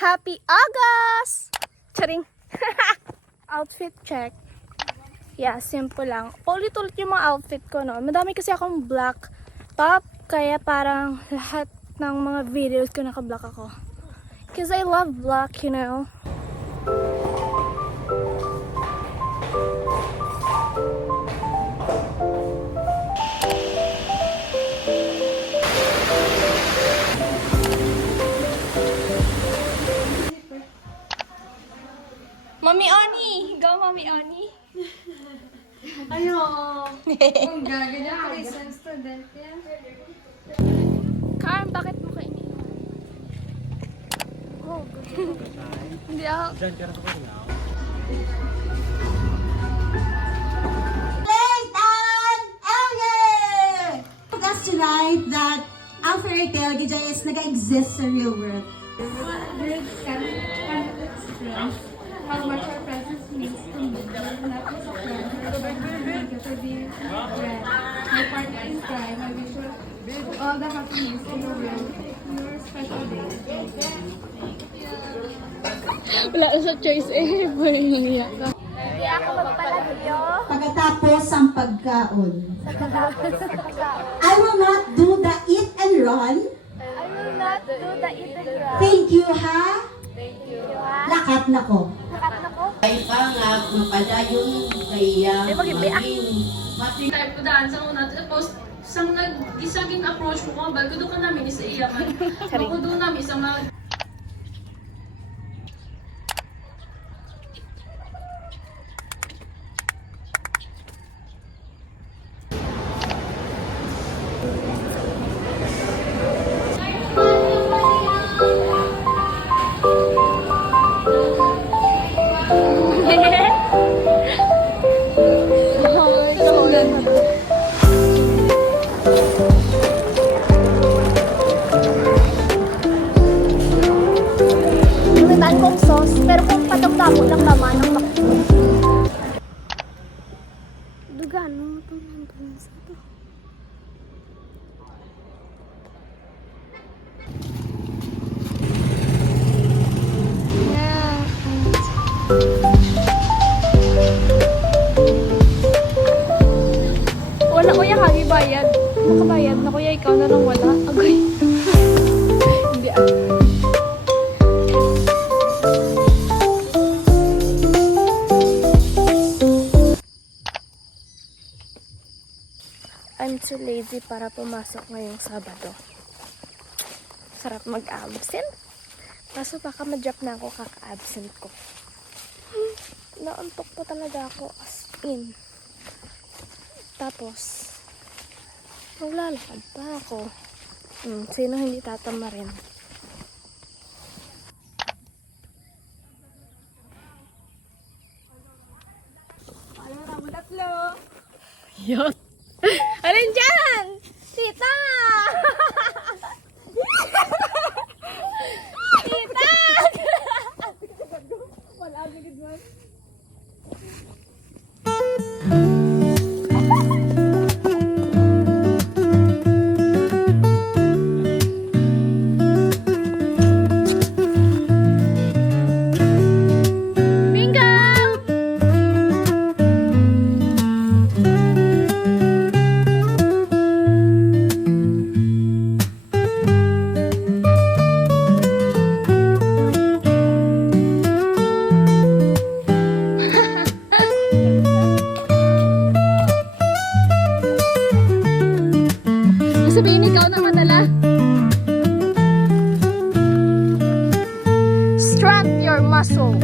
Happy August! Charing! Outfit check. Yeah, simple lang. Ulit-ulit yung mga outfit ko, no? Madami kasi akong black top, kaya parang lahat ng mga videos ko naka-black ako. Because I love black, you know? Mami Oni! Go, Mami Oni! Ayo, ang gaganyan. Isang student yan. Karen, bakit mo ka iniiwan? Oh, good. Hindi ako. That's tonight that ang fairy tale gijay is nag-exist sa real world. Words cannot express how much our presence means to me. Not just a friend, but to be read. My partner in crime, I wish you all the happiness in the world. Your special day. Wala na sa choice eh. Hindi ako magpalagyo. Pagkatapos ang pagkaon. I will not do the eat and run. I will not do the eat and run. Thank you, ha? Thank you, ha? Lakat na ko. Lakat na ko. Ay pangak, mapadayon kaya maging Type ko daan sa una. Tapos, isang nag-isaging approach ko, bago doon ka namin isa iyaman. Ako doon namin isang Lumitan kong sauce, pero kung patagtapon lang naman ng bakit. Dugan mo ito ng bansa to. Wala kuya kami bayad. Nakabayad na kuya, ikaw na lang wala. Agay. Hindi ah. I'm too lazy para pumasok ngayong Sabado. Sarap mag-absent. Kaso baka ma-drop na ako kaka-absent ko. Naantok po talaga ako as in. Tapos, maglalakad pa ako. Sino hindi tatama rin? Yot! Alin dyan? Tita! Tita! Wala agad man. Sabihin ikaw na madala. Strap your muscle.